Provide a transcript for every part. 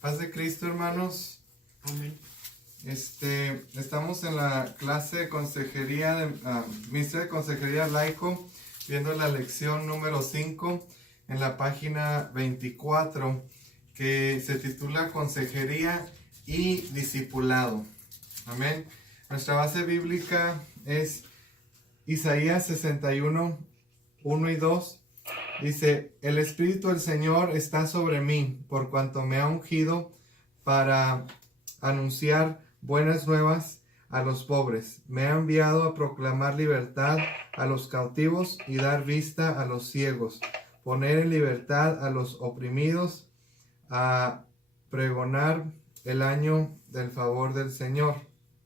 Paz de Cristo, hermanos. Amén. Estamos en la clase de consejería, Ministerio de Consejería Laico, viendo la lección número 5 en la página 24, que se titula Consejería y Discipulado. Amén. Nuestra base bíblica es Isaías 61, 1 y 2. Dice: el Espíritu del Señor está sobre mí, por cuanto me ha ungido para anunciar buenas nuevas a los pobres. Me ha enviado a proclamar libertad a los cautivos y dar vista a los ciegos, poner en libertad a los oprimidos, a pregonar el año del favor del Señor.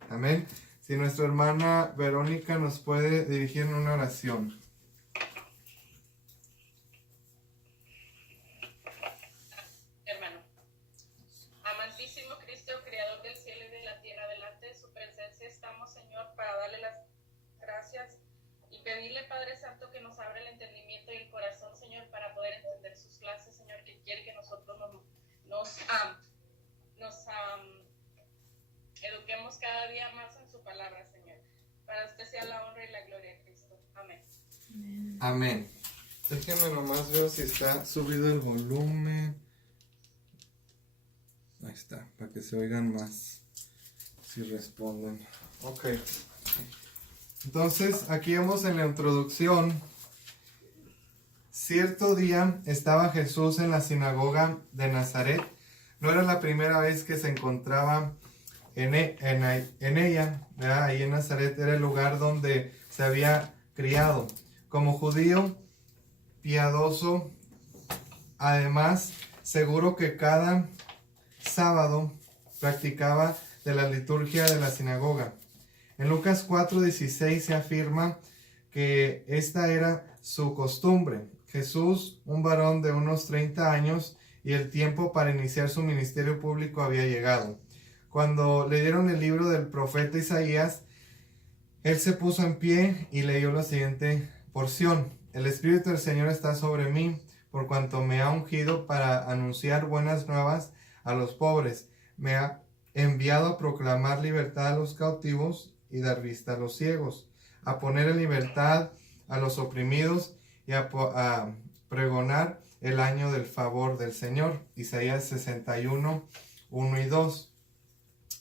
Amén. Si nuestra hermana Verónica nos puede dirigir en una oración. Pedirle, Padre Santo, que nos abra el entendimiento y el corazón, Señor, para poder entender sus clases, Señor, que quiere que nosotros nos eduquemos cada día más en su palabra, Señor. Para usted sea la honra y la gloria de Cristo. Amén. Amén. Déjenme nomás ver si está subido el volumen. Ahí está, para que se oigan más, si responden. Ok. Entonces, aquí vemos en la introducción: cierto día estaba Jesús en la sinagoga de Nazaret. No era la primera vez que se encontraba en ella, ¿verdad? Ahí en Nazaret era el lugar donde se había criado. Como judío piadoso, además, seguro que cada sábado practicaba de la liturgia de la sinagoga. En Lucas 4:16 se afirma que esta era su costumbre. Jesús, un varón de unos 30 años, y el tiempo para iniciar su ministerio público había llegado. Cuando leyeron el libro del profeta Isaías, él se puso en pie y leyó la siguiente porción: el Espíritu del Señor está sobre mí, por cuanto me ha ungido para anunciar buenas nuevas a los pobres. Me ha enviado a proclamar libertad a los cautivos y dar vista a los ciegos, a poner en libertad a los oprimidos y a pregonar el año del favor del Señor. Isaías 61, 1 y 2.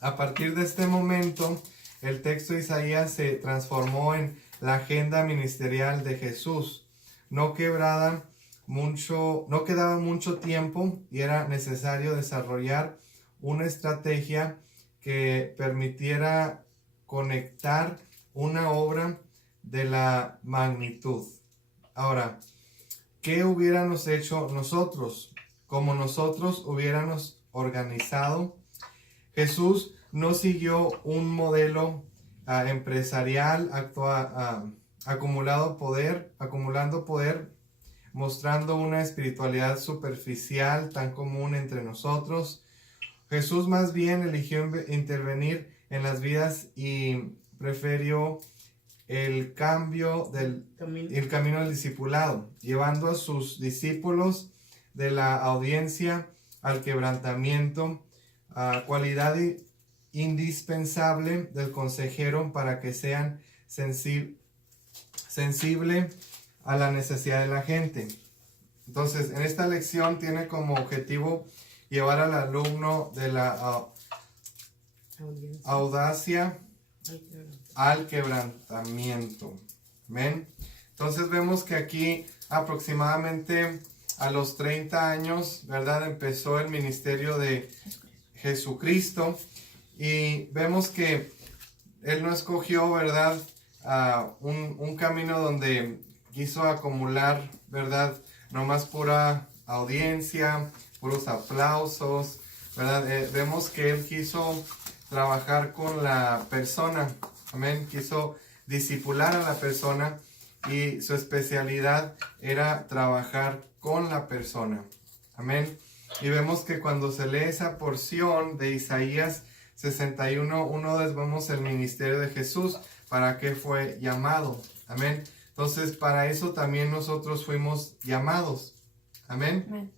A partir de este momento, el texto de Isaías se transformó en la agenda ministerial de Jesús. No quedaba mucho tiempo y era necesario desarrollar una estrategia que permitiera conectar una obra de la magnitud. Ahora, ¿qué hubiéramos hecho nosotros? Como nosotros hubiéramos organizado. Jesús no siguió un modelo empresarial acumulando poder, mostrando una espiritualidad superficial tan común entre nosotros. Jesús más bien eligió intervenir en las vidas y prefirió el camino del discipulado, llevando a sus discípulos de la audiencia al quebrantamiento, cualidad indispensable del consejero para que sean sensibles a la necesidad de la gente. Entonces, en esta lección tiene como objetivo llevar al alumno de la audacia al quebrantamiento. ¿Ven? Entonces vemos que aquí aproximadamente a los 30 años, ¿verdad?, empezó el ministerio de Jesucristo, y vemos que él no escogió, ¿verdad?, un camino donde quiso acumular, ¿verdad?, nomás pura audiencia, puros aplausos, ¿verdad? Vemos que él quiso trabajar con la persona. Amén. Quiso discipular a la persona y su especialidad era trabajar con la persona. Amén. Y vemos que cuando se lee esa porción de Isaías 61:1, vemos el ministerio de Jesús, para qué fue llamado. Amén. Entonces, para eso también nosotros fuimos llamados. Amén. Amén.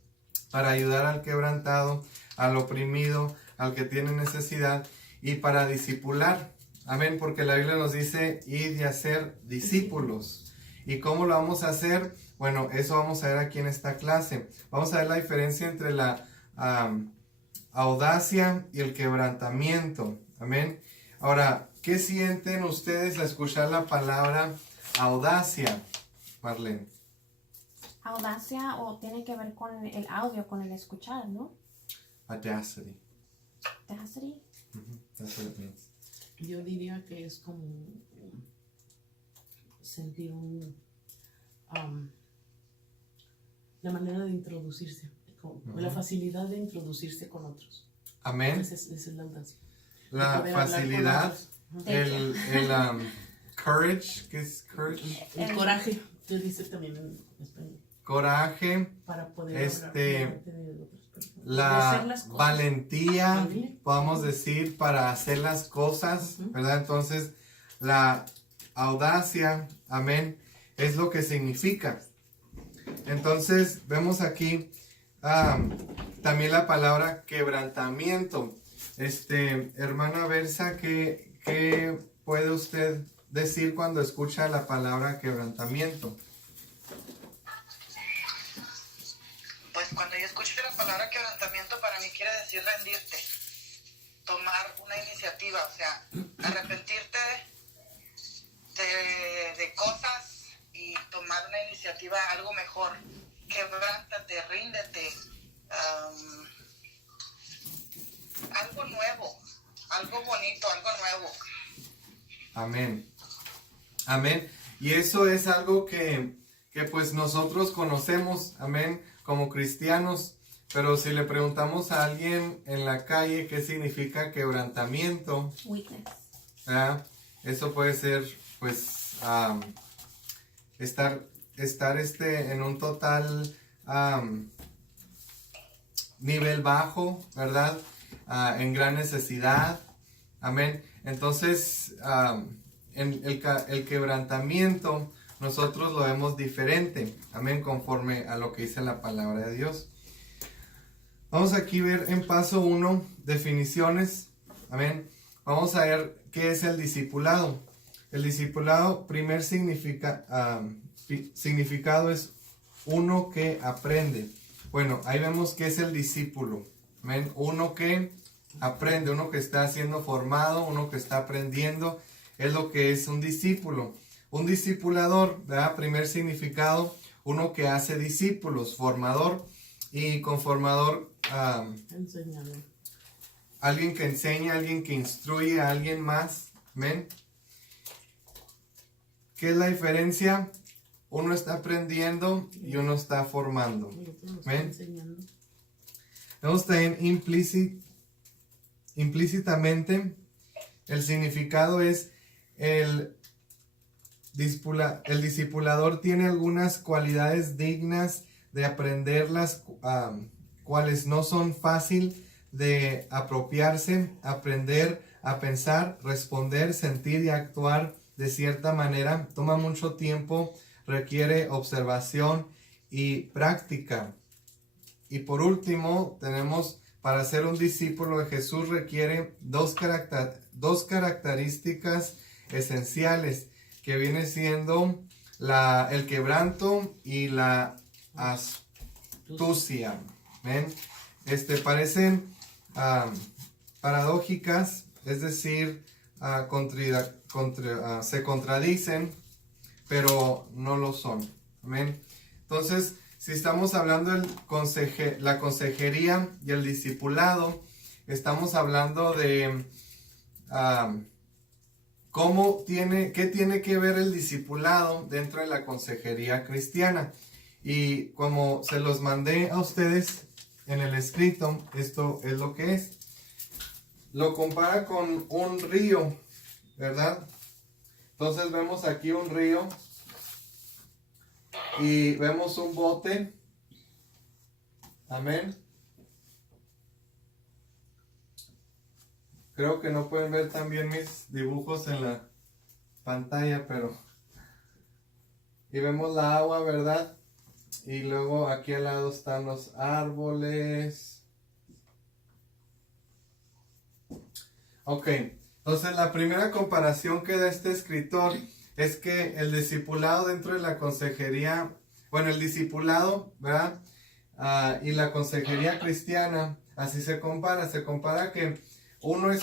Para ayudar al quebrantado, al oprimido, al que tiene necesidad, y para discipular. Amén, porque la Biblia nos dice id y hacer discípulos. ¿Y cómo lo vamos a hacer? Bueno, eso vamos a ver aquí en esta clase. Vamos a ver la diferencia entre la audacia y el quebrantamiento. Amén. Ahora, ¿qué sienten ustedes al escuchar la palabra audacia, Marlene? Audacia o tiene que ver con el audio, con el escuchar, ¿no? Audacity. Audacity. That's what it means. Yo diría que es como sentir la manera de introducirse, la facilidad de introducirse con otros. Amén. Esa es la audacia. La Poder hablar facilidad, con otros. el courage, ¿qué es courage? El coraje, se dice también en español. Coraje, Para poder hablar delante de otras personas. De la hacer las cosas. valentía, Ándale. podemos decir, para hacer las cosas, Ujú. ¿verdad? Entonces, la audacia, amén, es lo que significa. Entonces, vemos aquí también la palabra quebrantamiento. Hermana Versa, ¿qué puede usted decir cuando escucha la palabra quebrantamiento? Pues cuando yo escucho la palabra quebrantamiento, para mí quiere decir rendirte, tomar una iniciativa, o sea, arrepentirte de cosas y tomar una iniciativa, algo mejor. Quebrántate, ríndete, algo nuevo, algo bonito, algo nuevo. Amén. Amén. Y eso es algo que pues nosotros conocemos, amén, como cristianos. Pero si le preguntamos a alguien en la calle qué significa quebrantamiento, Weakness. ¿verdad? Eso puede ser, pues, estar en un total nivel bajo, ¿verdad? En gran necesidad. Amén. Entonces, en el quebrantamiento, nosotros lo vemos diferente. Amén. Conforme a lo que dice la palabra de Dios. Vamos aquí a ver en paso 1, definiciones. Amén. Vamos a ver qué es el discipulado. El discipulado, primer significado es uno que aprende. Bueno, ahí vemos qué es el discípulo. Amén. Uno que aprende, uno que está siendo formado, uno que está aprendiendo, es lo que es un discípulo. Un discipulador, ¿verdad? Primer significado, uno que hace discípulos, formador, y con formador, Enseñarle. alguien que enseña, alguien que instruye a alguien más. Amén. ¿Qué es la diferencia? Uno está aprendiendo y uno está formando. Y otro lo está Amén. enseñando. Vemos también implícitamente, el significado es el discipulador tiene algunas cualidades dignas de aprenderlas, cuales no son fácil de apropiarse, aprender a pensar, responder, sentir y actuar de cierta manera. Toma mucho tiempo, requiere observación y práctica. Y por último, tenemos, para ser un discípulo de Jesús requiere dos características esenciales, que viene siendo el quebranto y la astucia. ¿Ven? Parecen paradójicas, es decir, se contradicen, pero no lo son. ¿Amén? Entonces, si estamos hablando de la consejería y el discipulado, estamos hablando de qué tiene que ver el discipulado dentro de la consejería cristiana. Y como se los mandé a ustedes en el escrito, esto es lo que es. Lo compara con un río, ¿verdad? Entonces vemos aquí un río y vemos un bote. Amén. Creo que no pueden ver también mis dibujos en la pantalla, pero... Y vemos la agua, ¿verdad? Y luego aquí al lado están los árboles. Ok, entonces la primera comparación que da este escritor es que el discipulado dentro de la consejería, bueno, el discipulado, ¿verdad? Y la consejería cristiana, así se compara que uno es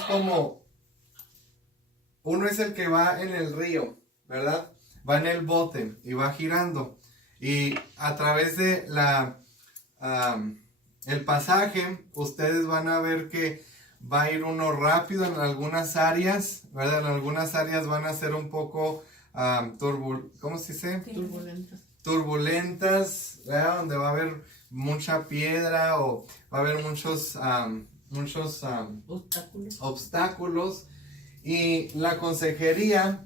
el que va en el río, ¿verdad? Va en el bote y va girando. Y a través de el pasaje, ustedes van a ver que va a ir uno rápido en algunas áreas, ¿verdad? En algunas áreas van a ser un poco ¿cómo se dice? Turbulentas, ¿verdad? Donde va a haber mucha piedra o va a haber muchos obstáculos. Y la consejería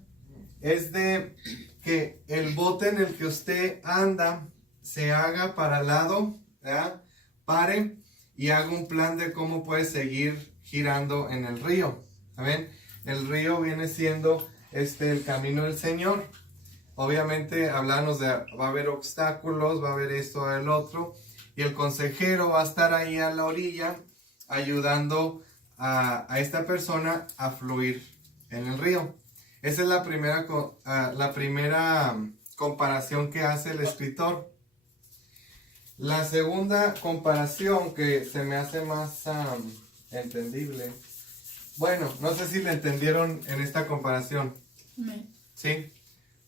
es de que el bote en el que usted anda se haga para el lado, ¿verdad? Pare y haga un plan de cómo puede seguir girando en el río. ¿Amén? El río viene siendo el camino del Señor. Obviamente hablamos de va a haber obstáculos, va a haber esto, va a haber el otro. Y el consejero va a estar ahí a la orilla ayudando a esta persona a fluir en el río. Esa es la primera comparación que hace el escritor. La segunda comparación que se me hace más entendible. Bueno, no sé si le entendieron en esta comparación. ¿Sí?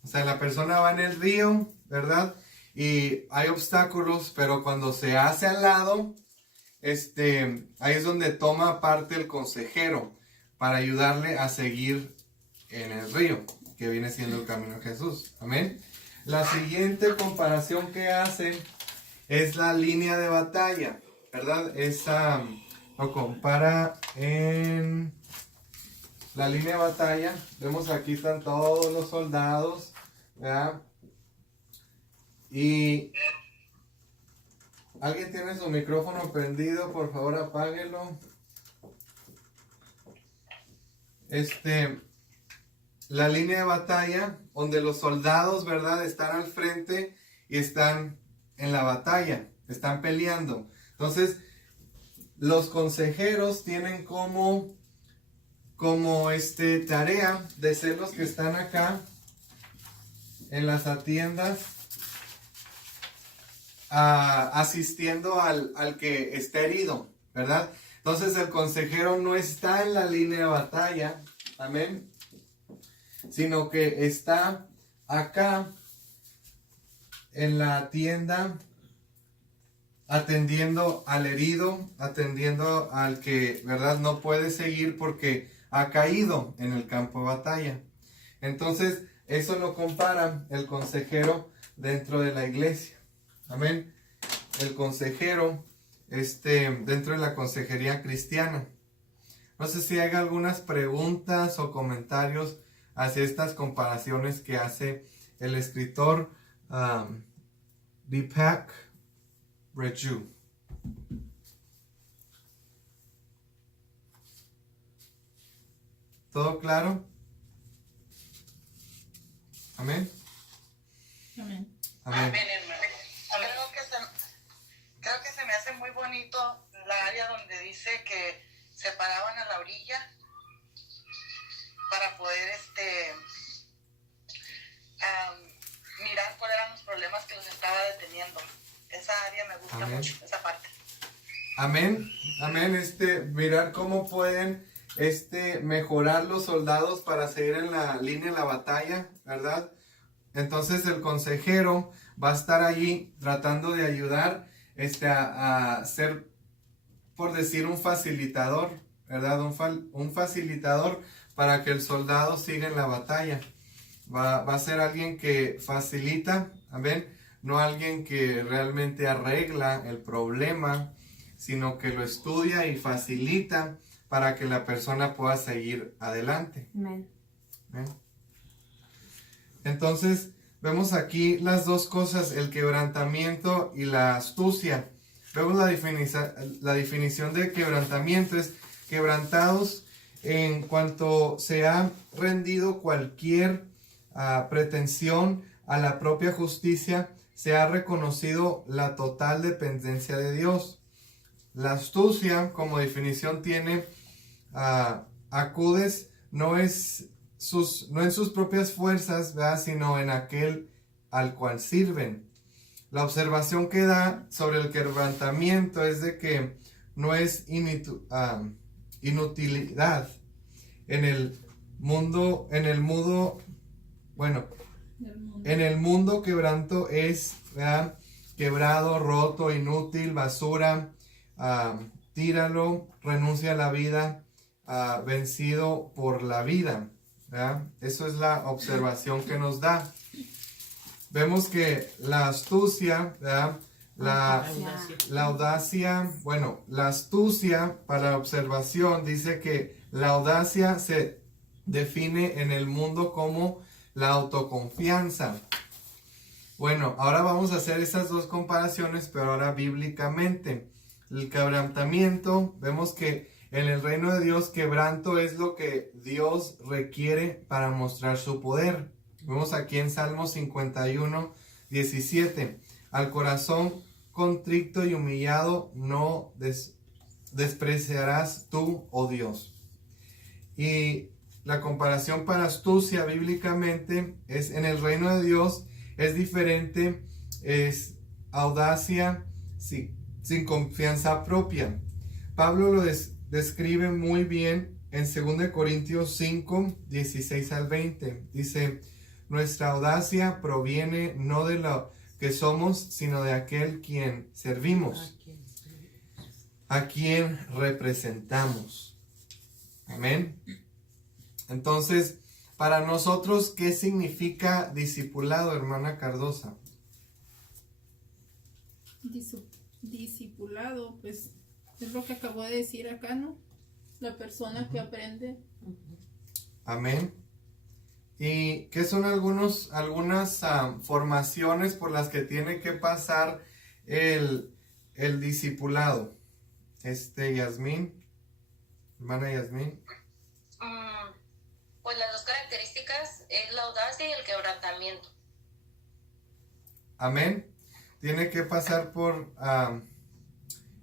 O sea, la persona va en el río, ¿verdad? Y hay obstáculos, pero cuando se hace al lado, ahí es donde toma parte el consejero para ayudarle a seguir en el río, que viene siendo el camino de Jesús. Amén. La siguiente comparación que hace es la línea de batalla, ¿verdad? Lo compara en la línea de batalla. Vemos aquí están todos los soldados, ¿verdad? Y ¿alguien tiene su micrófono prendido? Por favor, apáguelo. La línea de batalla, donde los soldados, ¿verdad? Están al frente y están en la batalla, están peleando. Entonces, los consejeros tienen como tarea de ser los que están acá en las atiendas, asistiendo al que está herido, ¿verdad? Entonces el consejero no está en la línea de batalla, amén, sino que está acá en la tienda atendiendo al herido, atendiendo al que, ¿verdad?, no puede seguir porque ha caído en el campo de batalla. Entonces, eso lo compara el consejero dentro de la iglesia. Amén. El consejero, dentro de la consejería cristiana. No sé si hay algunas preguntas o comentarios hacia estas comparaciones que hace el escritor Deepak Reju. ¿Todo claro? Amén. Amén. Amén. Amén, hermano. Creo que se me hace muy bonito la área donde dice que se paraban a la orilla para poder mirar cuáles eran los problemas que los estaba deteniendo. Esa área me gusta Amén. mucho, esa parte. Amén. Amén. Mirar cómo pueden mejorar los soldados para seguir en la línea de la batalla, ¿verdad? Entonces el consejero va a estar allí tratando de ayudar a ser, por decir, un facilitador, ¿verdad? Un facilitador para que el soldado siga en la batalla. Va a ser alguien que facilita, amén, no alguien que realmente arregla el problema, sino que lo estudia y facilita para que la persona pueda seguir adelante. Amén. ¿Eh? Entonces, vemos aquí las dos cosas, el quebrantamiento y la astucia. Vemos la definición de quebrantamiento es quebrantados en cuanto se ha rendido cualquier pretensión a la propia justicia, se ha reconocido la total dependencia de Dios. La astucia, como definición, tiene acudes no en sus propias fuerzas, ¿verdad? Sino en aquel al cual sirven. La observación que da sobre el quebrantamiento es de que no es inutilidad. En el mundo quebranto es, ¿verdad?, quebrado, roto, inútil, basura, tíralo, renuncia a la vida, vencido por la vida, ¿verdad? Eso es la observación que nos da. Vemos que la astucia, ¿verdad?, la audacia, bueno, la astucia para la observación dice que la audacia se define en el mundo como la autoconfianza. Bueno, ahora vamos a hacer esas dos comparaciones, pero ahora bíblicamente. El quebrantamiento, vemos que en el reino de Dios, quebranto es lo que Dios requiere para mostrar su poder. Vemos aquí en Salmos 51, 17. Al corazón contrito y humillado no despreciarás tú, oh Dios. Y la comparación para astucia bíblicamente es en el reino de Dios, es diferente, es audacia sin confianza propia. Pablo lo describe muy bien en 2 Corintios 5, 16 al 20. Dice, nuestra audacia proviene no de lo que somos, sino de aquel quien servimos, a quien representamos. Amén. Entonces, para nosotros, ¿qué significa discipulado, hermana Cardosa? Discipulado, pues es lo que acabo de decir acá, ¿no? La persona que aprende. Amén. ¿Y qué son algunas formaciones por las que tiene que pasar el discipulado? Yasmín, hermana Yasmín. Pues las dos características es la audacia y el quebrantamiento. Amén. Tiene que pasar por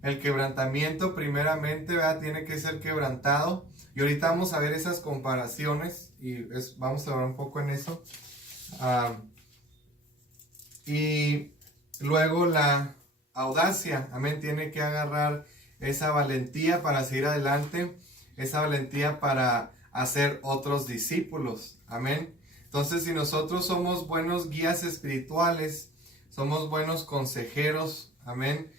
el quebrantamiento primeramente, ¿verdad? Tiene que ser quebrantado. Y ahorita vamos a ver esas comparaciones y vamos a hablar un poco en eso. Y luego la audacia, amén, tiene que agarrar esa valentía para seguir adelante, esa valentía para hacer otros discípulos, amén. Entonces, si nosotros somos buenos guías espirituales, somos buenos consejeros, amén,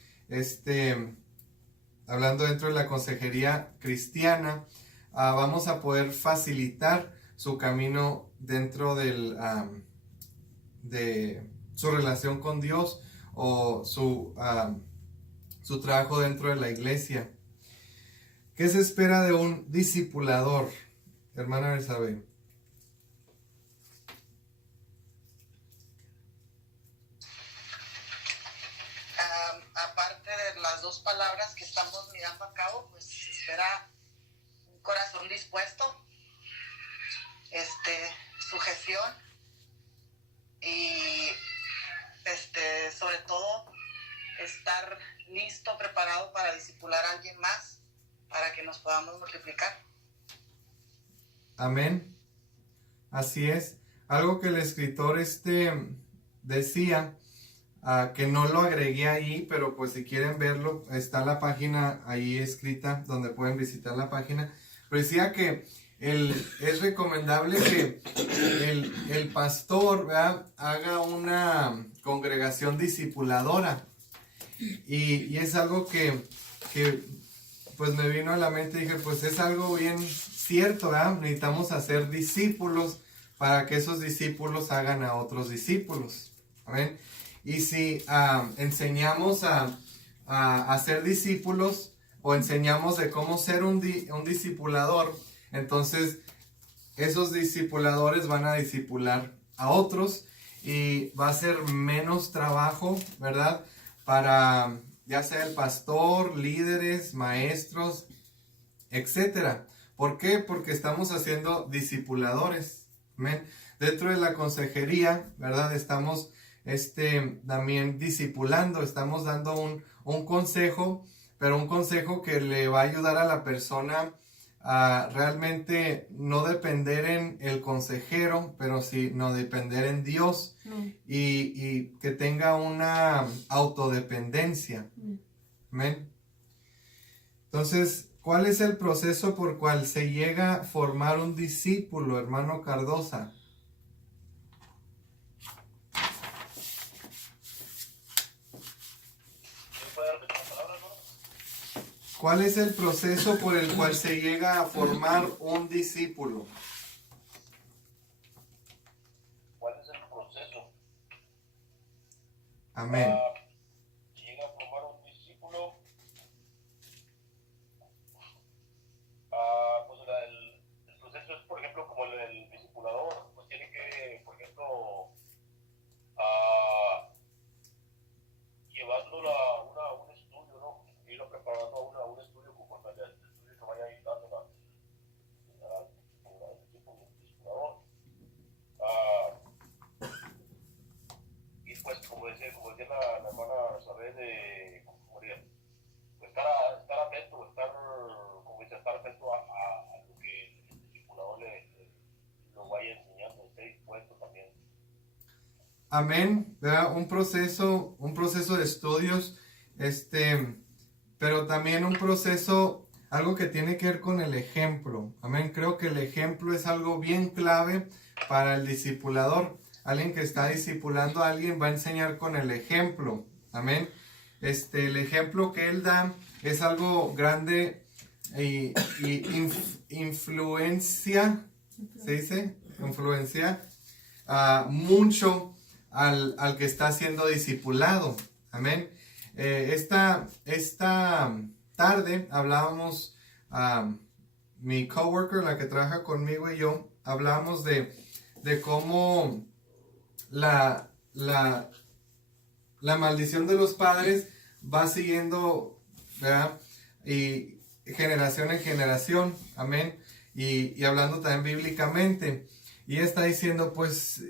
hablando dentro de la consejería cristiana, vamos a poder facilitar su camino dentro de su relación con Dios o su trabajo dentro de la iglesia. ¿Qué se espera de un discipulador, hermana Elizabeth? Aparte de las dos palabras que estamos mirando a cabo, pues se espera un corazón dispuesto, sujeción y sobre todo estar listo, preparado para discipular a alguien más, para que nos podamos multiplicar. Amén. Así es. Algo que el escritor decía, que no lo agregué ahí, pero pues si quieren verlo, está la página ahí escrita, donde pueden visitar la página. Pero decía que es recomendable que el pastor, ¿verdad?, haga una congregación discipuladora. Y es algo que pues me vino a la mente y dije, pues es algo bien cierto, ¿verdad? Necesitamos hacer discípulos para que esos discípulos hagan a otros discípulos. ¿Amén? Y si enseñamos a ser discípulos o enseñamos de cómo ser un discipulador, entonces esos discipuladores van a discipular a otros y va a ser menos trabajo, ¿verdad?, para ya sea el pastor, líderes, maestros, etcétera. ¿Por qué? Porque estamos haciendo discipuladores. ¿Amén? Dentro de la consejería, ¿verdad?, estamos también discipulando, estamos dando un consejo, pero un consejo que le va a ayudar a la persona realmente no depender en el consejero, pero sí no depender en Dios y que tenga una autodependencia. Amén. Entonces, ¿cuál es el proceso por cual se llega a formar un discípulo, hermano Cardosa? ¿Cuál es el proceso por el cual se llega a formar un discípulo? ¿Cuál es el proceso? Amén. Si llega a formar un discípulo, pues el proceso es, por ejemplo, como el discipulador, pues tiene que, por ejemplo, llevándolo a un estudio, ¿no? Irlo preparando a un estudio conforme al estudio que vaya a ir dando al discipulador. Y pues, como decía la hermana Isabel, pues estar atento, estar atento a lo que el discipulador lo vaya enseñando, esté dispuesto también. Amén, ¿verdad? Un proceso de estudios, pero también un proceso, algo que tiene que ver con el ejemplo. Amén, creo que el ejemplo es algo bien clave para el discipulador. Alguien que está discipulando a alguien va a enseñar con el ejemplo. Amén. El ejemplo que él da es algo grande y influencia, ¿se dice? Influencia mucho al que está siendo discipulado. Amén. Esta tarde hablábamos, mi coworker, la que trabaja conmigo y yo, hablábamos de cómo la maldición de los padres va siguiendo, ¿verdad? Y generación en generación, amén. Y hablando también bíblicamente. Y está diciendo, pues,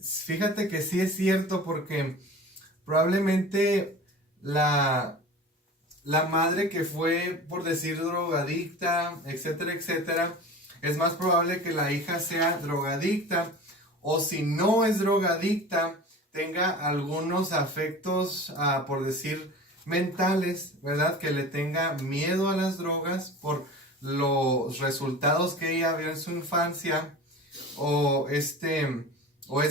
fíjate que sí es cierto, porque probablemente la madre que fue, por decir, drogadicta, etcétera, etcétera, es más probable que la hija sea drogadicta, o si no es drogadicta, tenga algunos afectos, por decir, mentales, ¿verdad? Que le tenga miedo a las drogas por los resultados que ella vio en su infancia, o es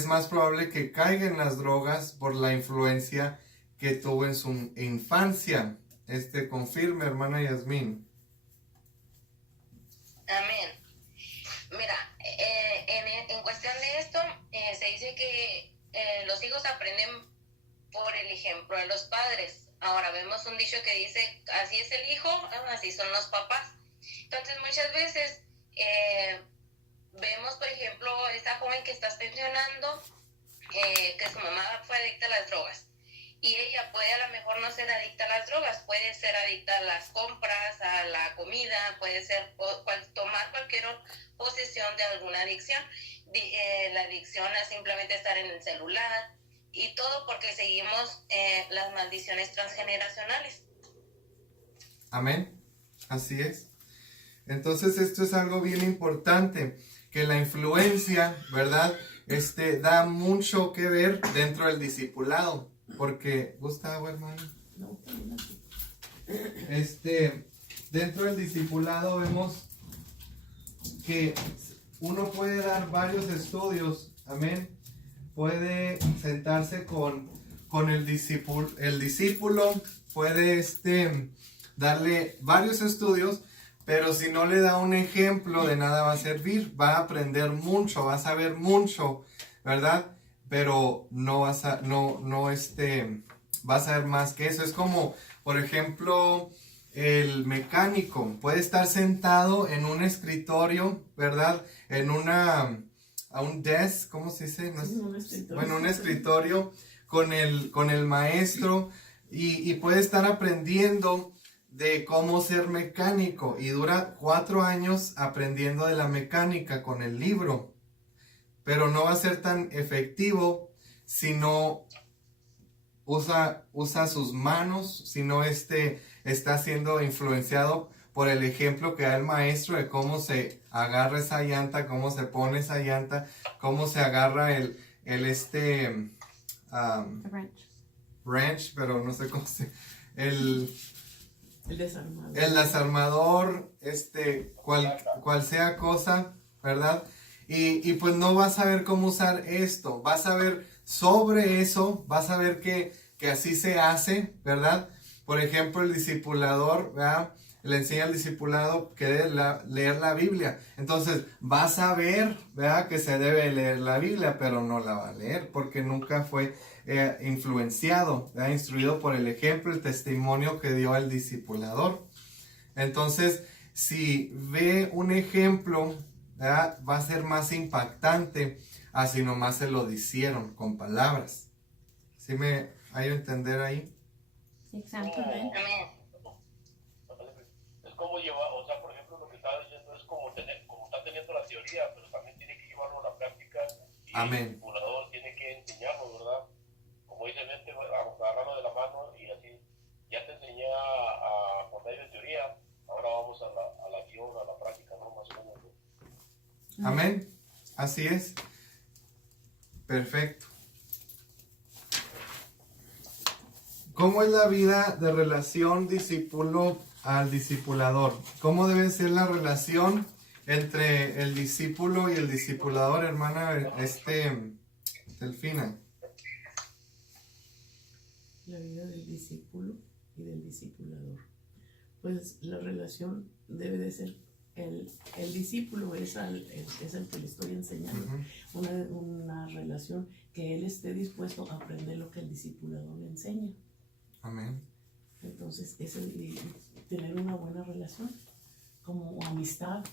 más probable que caiga en las drogas por la influencia que tuvo en su infancia. Confirme, hermana Yasmín. Amén. Mira, en cuestión de esto, se dice que los hijos aprenden por el ejemplo de los padres. Ahora vemos un dicho que dice, así es el hijo, así son los papás. Entonces muchas veces vemos, por ejemplo, esa joven que estás mencionando, que su mamá fue adicta a las drogas. Y ella puede a lo mejor no ser adicta a las drogas, puede ser adicta a las compras, a la comida, puede ser tomar cualquier posesión de alguna adicción. La adicción a simplemente estar en el celular y todo porque seguimos las maldiciones transgeneracionales. Amén, así es. Entonces esto es algo bien importante, que la influencia, ¿verdad? Da mucho que ver dentro del discipulado. Porque, ¿Gustavo, hermano? No, también así. Dentro del discipulado vemos que uno puede dar varios estudios, amén. Puede sentarse con el discípulo, puede darle varios estudios, pero si no le da un ejemplo, de nada va a servir. Va a aprender mucho, va a saber mucho, ¿verdad? Pero no vas a, vas a ver más que eso. Es como, por ejemplo, el mecánico puede estar sentado en un escritorio, ¿verdad? En un desk, ¿cómo se dice? No, Sí, un escritorio. Bueno, un escritorio con el maestro y puede estar aprendiendo de cómo ser mecánico y dura 4 años aprendiendo de la mecánica con el libro. Pero no va a ser tan efectivo si no usa sus manos, si no está siendo influenciado por el ejemplo que da el maestro de cómo se agarra esa llanta, cómo se pone esa llanta, cómo se agarra el The wrench. wrench, pero no sé cómo se... El desarmador. el desarmador, cual sea cosa, ¿verdad? Y pues no vas a ver cómo usar esto, vas a ver sobre eso, vas a ver que así se hace, ¿verdad? Por ejemplo, el discipulador, ¿verdad? Le enseña al discipulado que debe leer la Biblia. Entonces, vas a ver, ¿verdad? Que se debe leer la Biblia, pero no la va a leer porque nunca fue influenciado, ¿verdad? Instruido por el ejemplo, el testimonio que dio el discipulador. Entonces, si ve un ejemplo, ¿verdad? Va a ser más impactante así nomás se lo dijeron con palabras. ¿Sí me hay a entender ahí? Exacto. Amén. Es como llevar, o sea, por ejemplo, lo que estaba diciendo es como está teniendo la teoría, pero también tiene que llevarlo a la práctica y Amén. el discipulador tiene que enseñarlo, ¿verdad? Como dice, vente, agarrarlo de la mano y así, ya te enseñé por medio de teoría, ahora vamos a la acción, a la práctica, ¿no? Más o menos, ¿no? Amén. Así es. Perfecto. ¿Cómo es la vida de relación discípulo al discipulador? ¿Cómo debe ser la relación entre el discípulo y el discipulador, hermana Delfina? La vida del discípulo y del discipulador. Pues la relación debe de ser el discípulo es el que le estoy enseñando. Una relación que él esté dispuesto a aprender lo que el discipulador le enseña. Amén. Entonces, tener una buena relación, como amistad.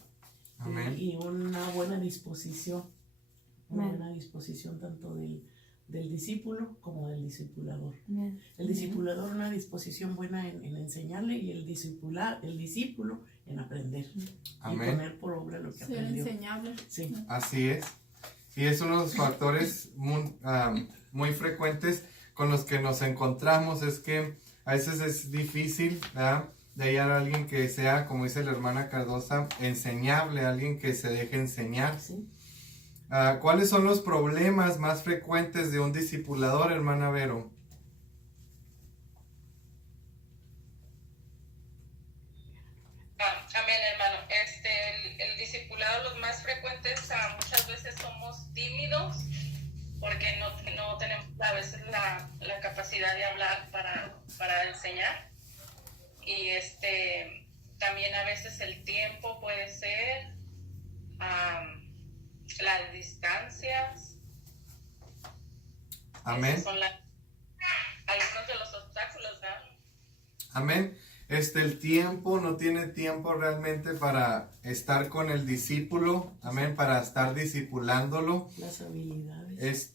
Amén. Y una buena disposición. Una Amén. buena disposición tanto del discípulo como del discipulador. Amén. El discipulador una disposición buena en enseñarle y el discípulo en aprender. Amén. Y poner por obra lo que Ser aprendió. enseñable. Sí. Así es. Y es uno de los factores muy frecuentes con los que nos encontramos. Es que a veces es difícil, ¿verdad?, de hallar a alguien que sea, como dice la hermana Cardosa, enseñable, alguien que se deje enseñar. Sí. ¿Cuáles son los problemas más frecuentes de un discipulador, hermana Vero? Amén, hermano. El discipulado, los más frecuentes, muchas veces somos tímidos porque no tenemos a veces la capacidad de hablar para enseñar. Y también a veces el tiempo puede ser, las distancias. Amén. Esos son algunos de los obstáculos, ¿verdad? Amén. El tiempo, no tiene tiempo realmente para estar con el discípulo, amén, para estar discipulándolo. Las habilidades.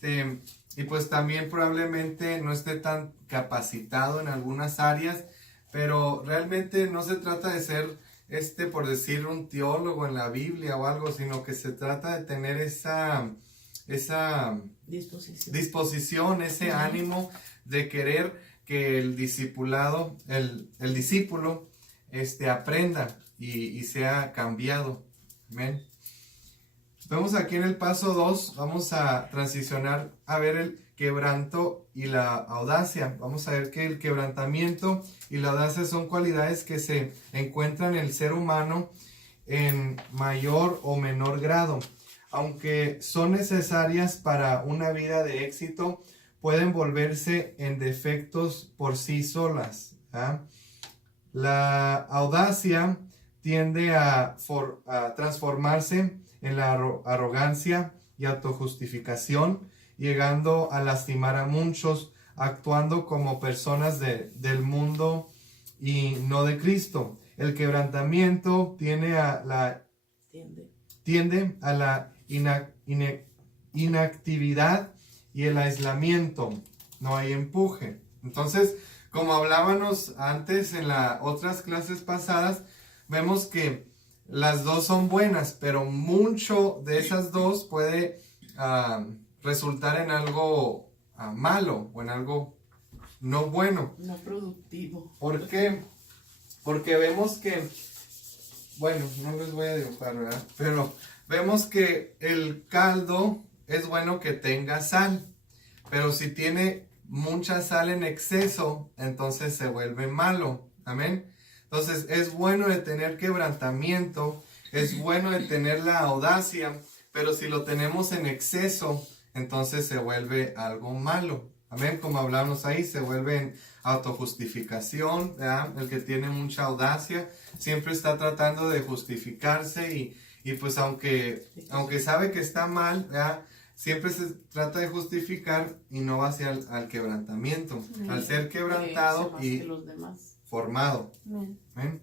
Y pues también probablemente no esté tan capacitado en algunas áreas, pero realmente no se trata de ser, por decir, un teólogo en la Biblia o algo, sino que se trata de tener esa disposición, ese ánimo de querer que el discipulado, el discípulo, aprenda y sea cambiado. Amén. Vemos aquí en el paso 2, vamos a transicionar a ver el quebranto y la audacia. Vamos a ver que el quebrantamiento y la audacia son cualidades que se encuentran en el ser humano en mayor o menor grado. Aunque son necesarias para una vida de éxito, pueden volverse en defectos por sí solas. La audacia tiende a transformarse en la arrogancia y autojustificación, llegando a lastimar a muchos, actuando como personas del mundo y no de Cristo. El quebrantamiento tiende a la inactividad y el aislamiento, no hay empuje. Entonces, como hablábamos antes en las otras clases pasadas, vemos que las dos son buenas, pero mucho de esas dos puede resultar en algo malo o en algo no bueno. No productivo. ¿Por qué? Porque vemos que bueno, no les voy a dibujar, ¿verdad? Pero vemos que el caldo es bueno que tenga sal, pero si tiene mucha sal en exceso, entonces se vuelve malo. Amén. Entonces es bueno de tener quebrantamiento, es bueno de tener la audacia, pero si lo tenemos en exceso, entonces se vuelve algo malo. Amén, como hablamos ahí, se vuelve en autojustificación, ¿verdad? El que tiene mucha audacia siempre está tratando de justificarse y pues aunque sabe que está mal, ¿verdad? Siempre se trata de justificar y no va hacia al quebrantamiento, al ser quebrantado más y que los demás. formado. Amén. Amén.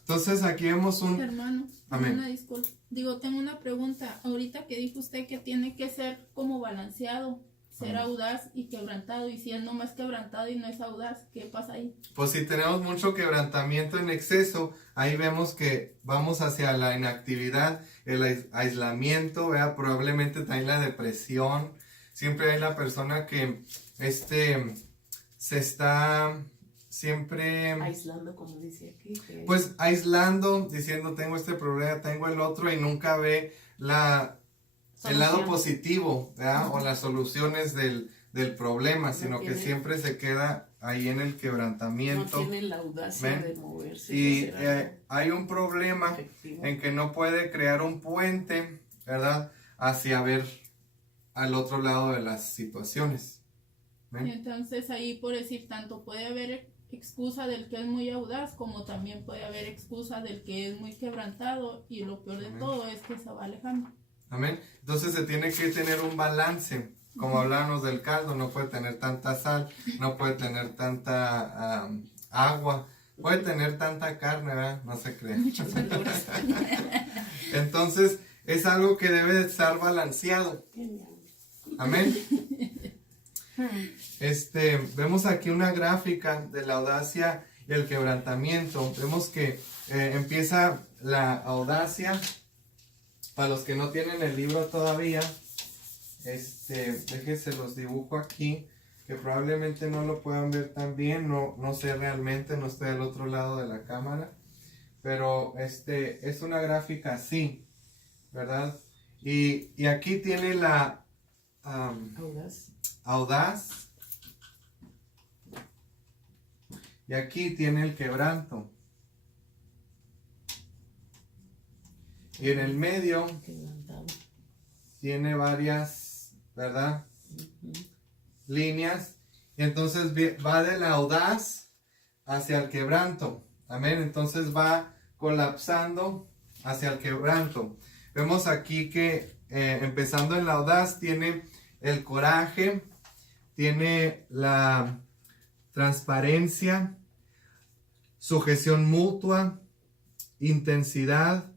Entonces aquí vemos un... Hermano, Amén. una disculpa. Digo, tengo una pregunta. Ahorita que dijo usted que tiene que ser como balanceado, ser Amén. audaz y quebrantado. Y si es nomás quebrantado y no es audaz, ¿qué pasa ahí? Pues si tenemos mucho quebrantamiento en exceso, ahí vemos que vamos hacia la inactividad, el aislamiento, ¿verdad? Probablemente también la depresión. Siempre hay la persona que se está siempre Aislando, como dice aquí. Que pues aislando, diciendo tengo este problema, tengo el otro y nunca ve el lado Solución. positivo, ¿verdad? O las soluciones del problema, No sino que tiene- siempre se queda ahí en el no quebrantamiento. tiene la audacia Ven. de moverse. Y hacer algo hay un problema efectivo. en que no puede crear un puente, ¿verdad? Hacia ver al otro lado de las situaciones. ¿Ven? Y entonces ahí, por decir, tanto puede haber excusa del que es muy audaz, como también puede haber excusa del que es muy quebrantado, y lo peor de Amén. todo es que se va alejando. Amén. Entonces se tiene que tener un balance. Como hablábamos del caldo, no puede tener tanta sal, no puede tener tanta agua, puede tener tanta carne, ¿verdad? No se cree. Muchas verduras. Entonces es algo que debe de estar balanceado. Genial. Amén. Vemos aquí una gráfica de la audacia y el quebrantamiento. Vemos que empieza la audacia. Para los que no tienen el libro todavía, déjense los dibujo aquí, que probablemente no lo puedan ver tan bien, no sé realmente, no estoy al otro lado de la cámara, pero es una gráfica así, ¿verdad? Y aquí tiene la Audaz. audaz, y aquí tiene el quebranto. Y en el medio Quebrantado. tiene varias, ¿verdad? Ujú. Líneas. Y entonces va de la audaz hacia el quebranto. Amén. Entonces va colapsando hacia el quebranto. Vemos aquí que empezando en la audaz tiene el coraje, tiene la transparencia, sujeción mutua, intensidad,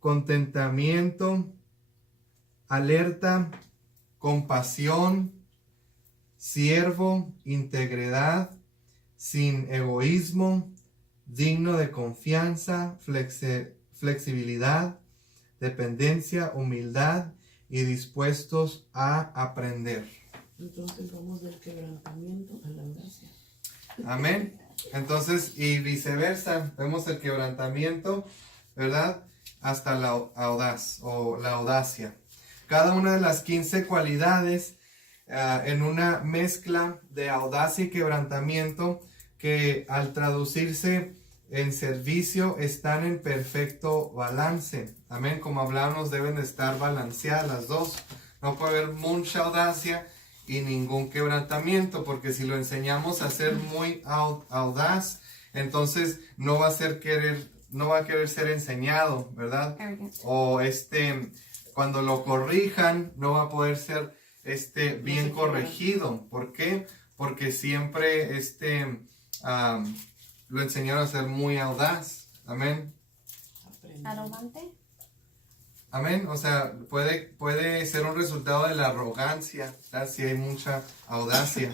contentamiento, alerta, compasión, siervo, integridad, sin egoísmo, digno de confianza, flexibilidad, dependencia, humildad y dispuestos a aprender. Entonces vamos del quebrantamiento a la audacia. Amén. Entonces, y viceversa, vemos el quebrantamiento, ¿verdad? Hasta la audaz o la audacia. Cada una de las 15 cualidades en una mezcla de audacia y quebrantamiento que al traducirse en servicio están en perfecto balance. Amén. Como hablábamos, deben de estar balanceadas las dos. No puede haber mucha audacia y ningún quebrantamiento, porque si lo enseñamos a ser muy audaz, entonces no va a querer ser enseñado, ¿verdad? Arrogant. O cuando lo corrijan, no va a poder ser bien se corregido. ¿Por qué? Porque siempre lo enseñaron a ser muy audaz. Amén. Aprender. Arrogante. Amén. O sea, puede ser un resultado de la arrogancia, ¿verdad? Si hay mucha audacia.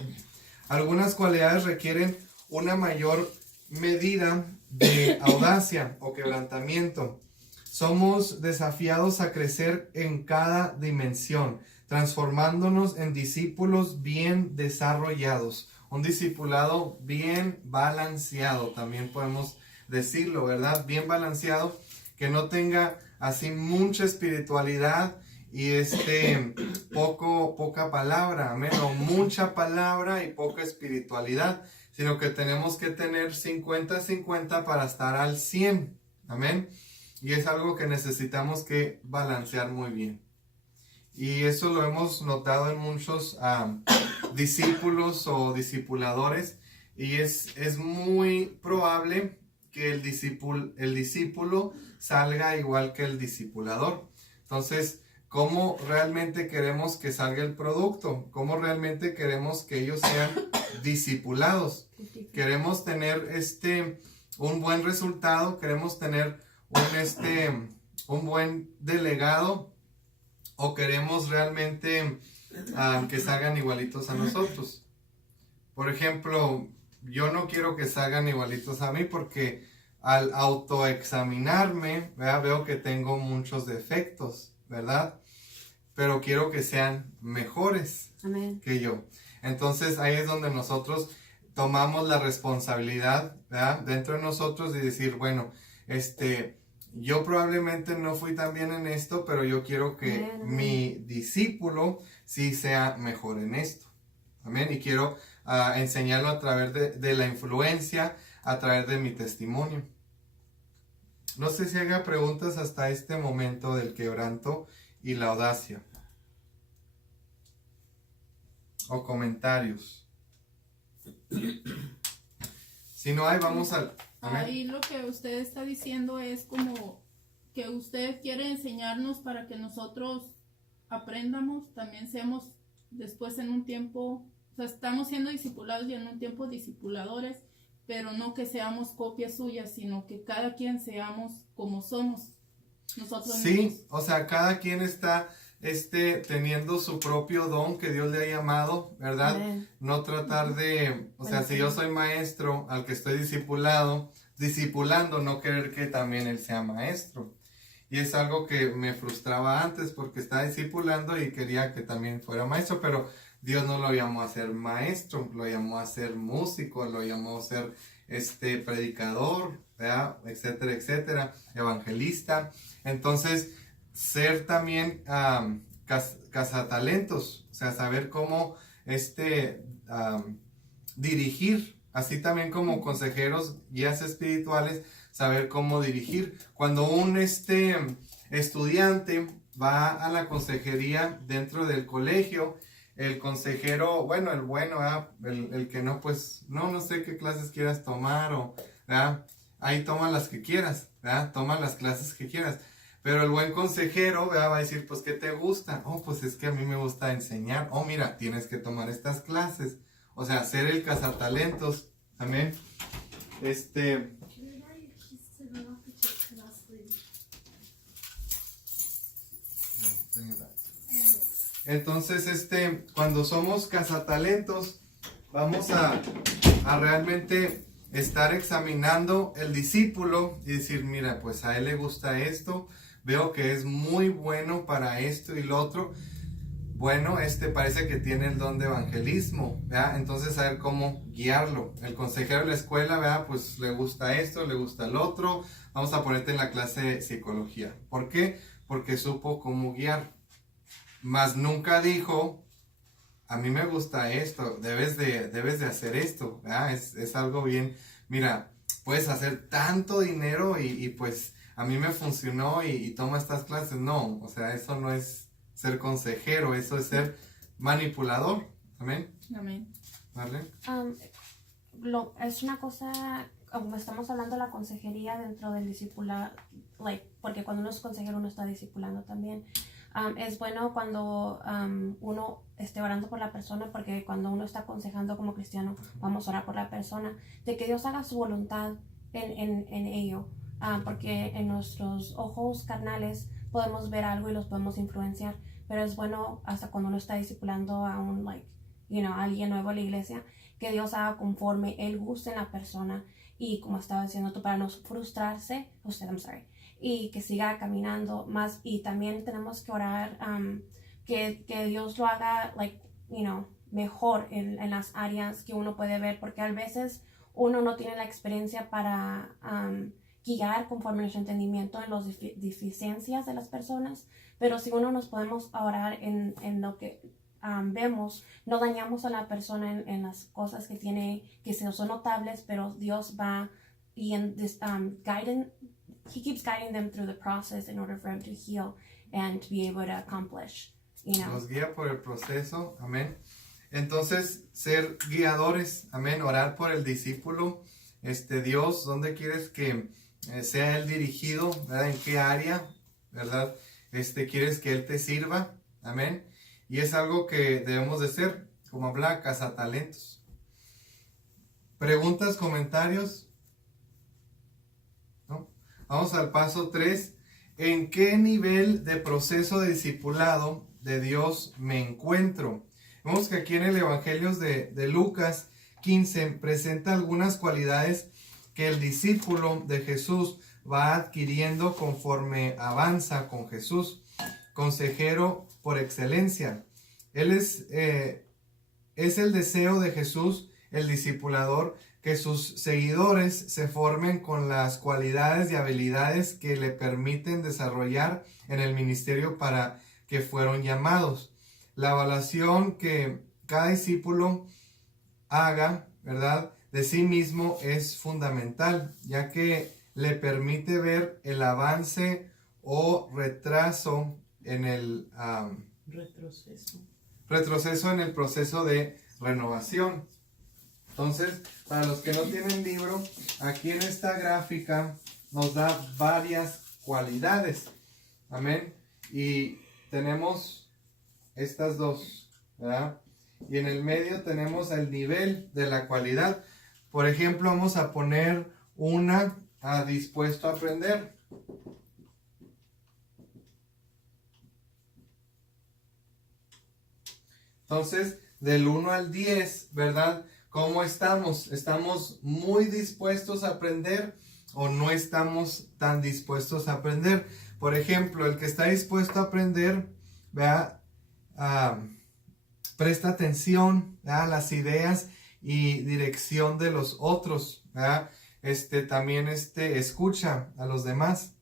Algunas cualidades requieren una mayor medida de audacia o quebrantamiento. Somos desafiados a crecer en cada dimensión, transformándonos en discípulos bien desarrollados. Un discipulado bien balanceado, también podemos decirlo, ¿verdad? Bien balanceado, que no tenga así mucha espiritualidad y poca palabra, amén, o mucha palabra y poca espiritualidad, sino que tenemos que tener 50-50 para estar al 100, amén, y es algo que necesitamos que balancear muy bien. Y eso lo hemos notado en muchos discípulos o discipuladores, y es muy probable que el discípulo salga igual que el discipulador. Entonces, ¿cómo realmente queremos que salga el producto? ¿Cómo realmente queremos que ellos sean discipulados? Queremos tener un buen resultado, queremos tener un buen delegado, o queremos realmente que salgan igualitos a nosotros. Por ejemplo, yo no quiero que salgan igualitos a mí porque al autoexaminarme, ¿verdad? Veo que tengo muchos defectos, ¿verdad? Pero quiero que sean mejores Amén. que yo. Entonces ahí es donde nosotros tomamos la responsabilidad, ¿verdad? Dentro de nosotros y decir, bueno, yo probablemente no fui tan bien en esto, pero yo quiero que mi discípulo sí sea mejor en esto. Amén. Y quiero enseñarlo a través de la influencia, a través de mi testimonio. No sé si haga preguntas hasta este momento del quebranto y la audacia. O comentarios. Si no hay, vamos al... Ahí lo que usted está diciendo es como que usted quiere enseñarnos para que nosotros aprendamos, también seamos después en un tiempo, o sea, estamos siendo discipulados y en un tiempo discipuladores, pero no que seamos copias suyas, sino que cada quien seamos como somos nosotros mismos. Sí, o sea, cada quien está teniendo su propio don que Dios le ha llamado, ¿verdad? Amén. No tratar de, o sea, si yo soy maestro al que estoy discipulando, no querer que también él sea maestro. Y es algo que me frustraba antes porque estaba discipulando y quería que también fuera maestro, pero Dios no lo llamó a ser maestro, lo llamó a ser músico, lo llamó a ser predicador, ¿verdad? Etcétera, etcétera, evangelista. Entonces, ser también cazatalentos, o sea, saber cómo dirigir, así también como consejeros, guías espirituales, saber cómo dirigir. Cuando un estudiante va a la consejería dentro del colegio, el consejero, bueno, el que no, pues, no sé qué clases quieras tomar, ¿verdad? Ahí toma las que quieras, ¿verdad? Toma las clases que quieras. Pero el buen consejero, ¿verdad? Va a decir, pues, ¿qué te gusta? Oh, pues es que a mí me gusta enseñar. Oh, mira, tienes que tomar estas clases. O sea, ser el cazatalentos. Amén. Entonces, cuando somos cazatalentos, vamos a realmente estar examinando el discípulo y decir, mira, pues a él le gusta esto, veo que es muy bueno para esto y lo otro. Bueno, parece que tiene el don de evangelismo, ¿verdad? Entonces saber cómo guiarlo. El consejero de la escuela, ¿verdad? Pues le gusta esto, le gusta el otro. Vamos a ponerte en la clase de psicología. ¿Por qué? Porque supo cómo guiar. Mas nunca dijo, a mí me gusta esto, debes de hacer esto, ¿verdad? Es algo bien, mira, puedes hacer tanto dinero y pues a mí me funcionó y toma estas clases. No, o sea, eso no es ser consejero, eso es ser manipulador. Amén. Amén. ¿Vale? Es una cosa, como estamos hablando de la consejería dentro del discipulado, porque cuando uno es consejero uno está discipulando también. Es bueno cuando uno esté orando por la persona, porque cuando uno está aconsejando como cristiano, vamos a orar por la persona, de que Dios haga su voluntad en ello, porque en nuestros ojos carnales podemos ver algo y los podemos influenciar, pero es bueno hasta cuando uno está discipulando a alguien nuevo a la iglesia, que Dios haga conforme Él guste en la persona, y como estaba diciendo tú, para no frustrarse, y que siga caminando más. Y también tenemos que orar que Dios lo haga mejor en las áreas que uno puede ver, porque a veces uno no tiene la experiencia para guiar conforme nuestro entendimiento en las deficiencias de las personas, pero si uno nos podemos orar en lo que vemos, no dañamos a la persona en las cosas que tiene, que son notables, pero Dios va y He keeps guiding them through the process in order for them to heal and be able to accomplish, you know. Nos guía por el proceso, amén. Entonces, ser guiadores, amén, orar por el discípulo. Dios, ¿dónde quieres que sea él dirigido? ¿Verdad? ¿En qué área? ¿Verdad? ¿Quieres que él te sirva? Amén. Y es algo que debemos de ser, como habla cazatalentos. ¿Preguntas, comentarios? ¿No? Vamos al paso 3. ¿En qué nivel de proceso de discipulado de Dios me encuentro? Vemos que aquí en el Evangelio de Lucas 15 presenta algunas cualidades que el discípulo de Jesús va adquiriendo conforme avanza con Jesús. Consejero por excelencia. Él es el deseo de Jesús, el discipulador, que sus seguidores se formen con las cualidades y habilidades que le permiten desarrollar en el ministerio para que fueron llamados. La evaluación que cada discípulo haga, ¿verdad?, de sí mismo es fundamental, ya que le permite ver el avance o retraso en el retroceso en el proceso de renovación. Entonces, para los que no tienen libro, aquí en esta gráfica nos da varias cualidades. Amén. Y tenemos estas dos, ¿verdad? Y en el medio tenemos el nivel de la cualidad. Por ejemplo, vamos a poner una a dispuesto a aprender. Entonces, del 1 al 10, ¿verdad? ¿Cómo estamos? ¿Estamos muy dispuestos a aprender o no estamos tan dispuestos a aprender? Por ejemplo, el que está dispuesto a aprender, ¿verdad? Presta atención, ¿verdad?, a las ideas y dirección de los otros, ¿verdad? También escucha a los demás.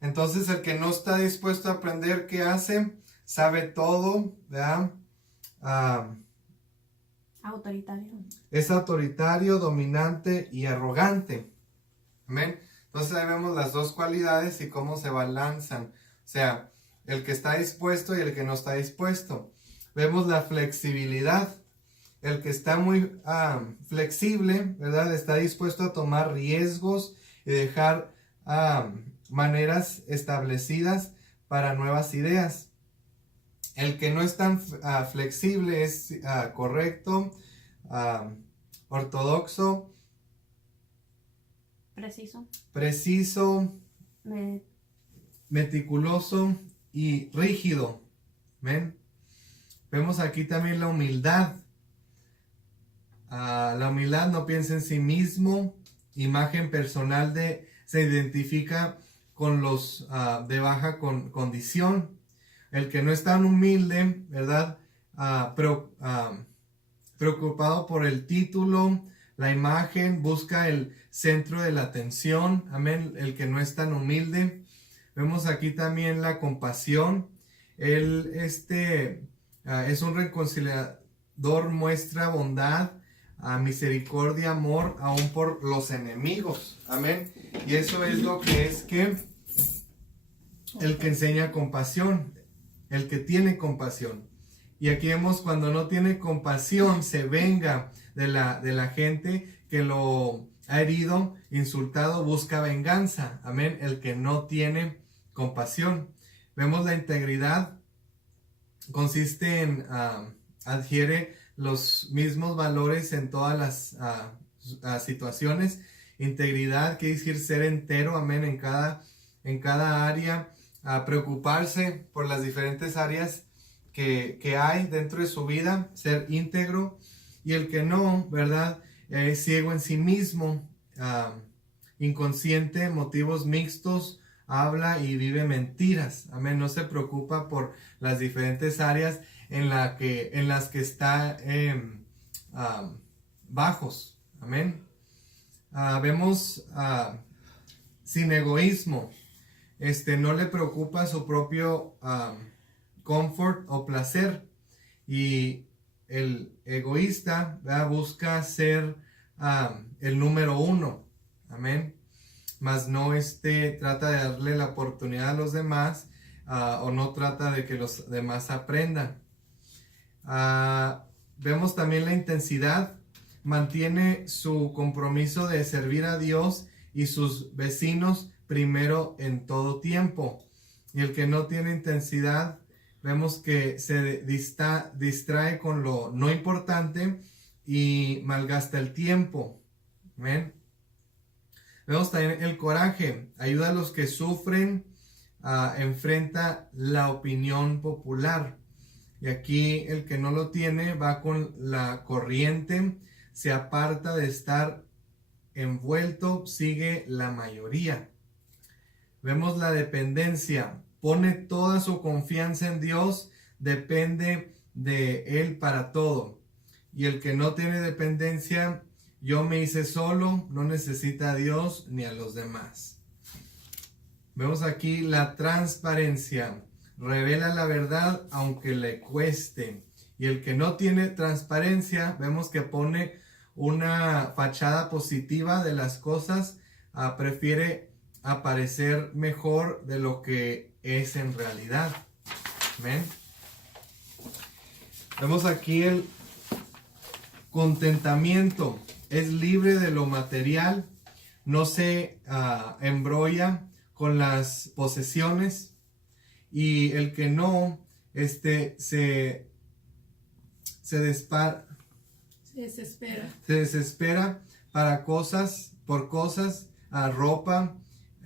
Entonces, el que no está dispuesto a aprender, ¿qué hace? Sabe todo, ¿verdad? Autoritario. Es autoritario, dominante y arrogante. Amén. Entonces ahí vemos las dos cualidades y cómo se balanzan. O sea, el que está dispuesto y el que no está dispuesto. Vemos la flexibilidad. El que está muy flexible, ¿verdad?, está dispuesto a tomar riesgos y dejar maneras establecidas para nuevas ideas. El que no es tan flexible es correcto, ortodoxo, preciso, meticuloso y rígido. ¿Ven? Vemos aquí también la humildad. La humildad no piensa en sí mismo, imagen personal se identifica con los de baja condición. El que no es tan humilde, ¿verdad? Preocupado por el título, la imagen, busca el centro de la atención. Amén. El que no es tan humilde. Vemos aquí también la compasión. Él es un reconciliador, muestra bondad, misericordia, amor, aún por los enemigos. Amén. Y eso es lo que es que el que enseña compasión. El que tiene compasión. Y aquí vemos cuando no tiene compasión, se venga de la gente que lo ha herido, insultado, busca venganza. Amén. El que no tiene compasión. Vemos la integridad. Consiste en adhiere los mismos valores en todas las situaciones. Integridad quiere decir ser entero. Amén. En cada área. Preocuparse por las diferentes áreas que hay dentro de su vida, ser íntegro. Y el que no, ¿verdad?, es ciego en sí mismo, inconsciente, motivos mixtos, habla y vive mentiras. Amén. No se preocupa por las diferentes áreas en las que está bajos. Amén. vemos sin egoísmo. No le preocupa su propio comfort o placer. Y el egoísta, ¿verdad?, busca ser el número uno. Amén. Mas no trata de darle la oportunidad a los demás o no trata de que los demás aprendan. Vemos también la intensidad. Mantiene su compromiso de servir a Dios y sus vecinos primero en todo tiempo. Y el que no tiene intensidad, vemos que se distrae con lo no importante y malgasta el tiempo. Amén. Vemos también el coraje. Ayuda a los que sufren, enfrenta la opinión popular. Y aquí el que no lo tiene va con la corriente, se aparta de estar envuelto, sigue la mayoría. Vemos la dependencia. Pone toda su confianza en Dios, depende de Él para todo. Y el que no tiene dependencia, yo me hice solo, no necesita a Dios ni a los demás. Vemos aquí la transparencia. Revela la verdad aunque le cueste. Y el que no tiene transparencia, vemos que pone una fachada positiva de las cosas, prefiere aparecer mejor de lo que es en realidad. Amén. Vemos aquí el contentamiento. Es libre de lo material, no se embrolla con las posesiones. Y el que no, se desespera por cosas, ropa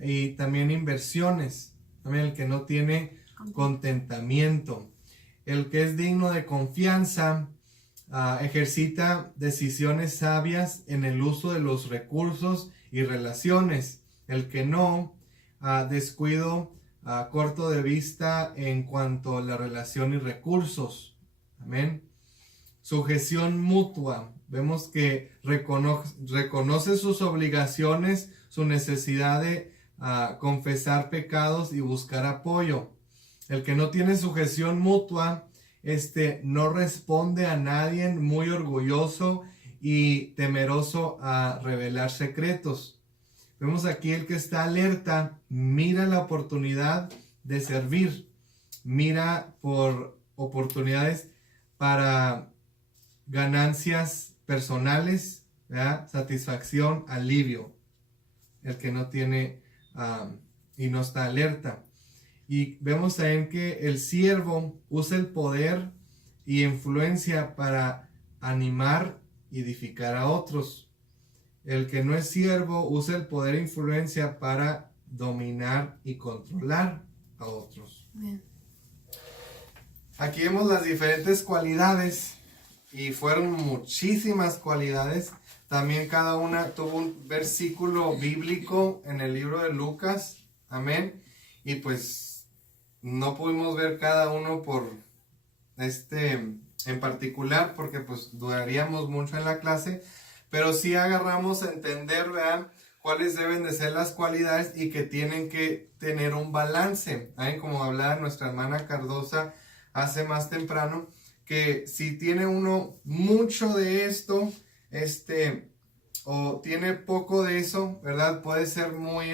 y también inversiones. También el que no tiene contentamiento. El que es digno de confianza, ejercita decisiones sabias en el uso de los recursos y relaciones. El que no, descuido, corto de vista en cuanto a la relación y recursos. Amén. Sujeción mutua. Vemos que reconoce sus obligaciones, su necesidad de confesar pecados y buscar apoyo. El que no tiene sujeción mutua, no responde a nadie, muy orgulloso y temeroso a revelar secretos. Vemos aquí el que está alerta, mira la oportunidad de servir, mira por oportunidades para ganancias personales, ¿verdad?, satisfacción, alivio. El que no tiene y no está alerta. Y vemos también que el siervo usa el poder y influencia para animar y edificar a otros. El que no es siervo usa el poder e influencia para dominar y controlar a otros. Bien. Aquí vemos las diferentes cualidades y fueron muchísimas cualidades. También cada una tuvo un versículo bíblico en el libro de Lucas. Amén. Y pues no pudimos ver cada uno por en particular porque pues duraríamos mucho en la clase. Pero sí agarramos a entender, ¿verdad?, cuáles deben de ser las cualidades y que tienen que tener un balance. ¿Saben? Como hablaba nuestra hermana Cardosa hace más temprano, que si tiene uno mucho de esto, o tiene poco de eso, ¿verdad?, puede ser muy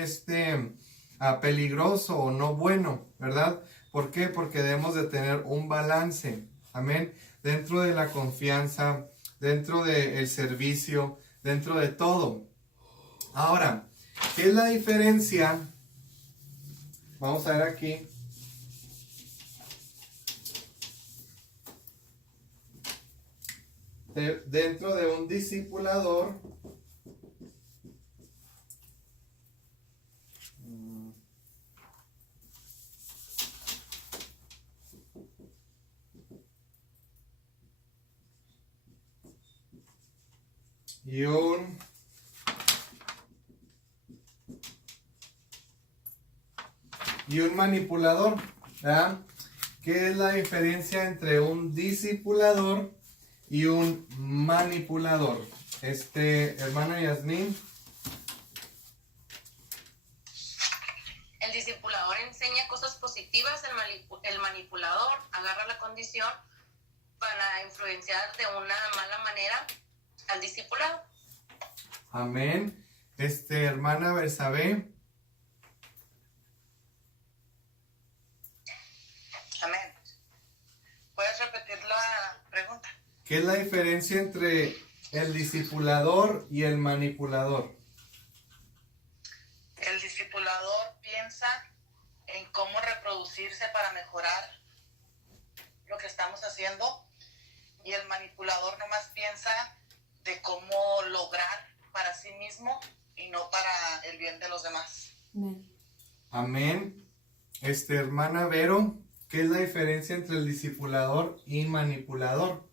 peligroso o no bueno, ¿verdad? ¿Por qué? Porque debemos de tener un balance. Amén. Dentro de la confianza, dentro del servicio, dentro de todo. Ahora, ¿qué es la diferencia? Vamos a ver aquí. Dentro de un discipulador y un manipulador, ¿verdad? ¿Qué es la diferencia entre un discipulador y un manipulador? Hermana Yasmín. manipulador enseña cosas positivas, el manipulador agarra la condición para influenciar de una mala manera al discipulado. Amén. Hermana Bersabé. Amén. ¿Puedes repetir la pregunta? ¿Qué es la diferencia entre el discipulador y el manipulador? El discipulador piensa en cómo reproducirse para mejorar lo que estamos haciendo, y el manipulador nomás piensa de cómo lograr para sí mismo y no para el bien de los demás. Amén. Amén. Hermana Vero, ¿qué es la diferencia entre el discipulador y manipulador?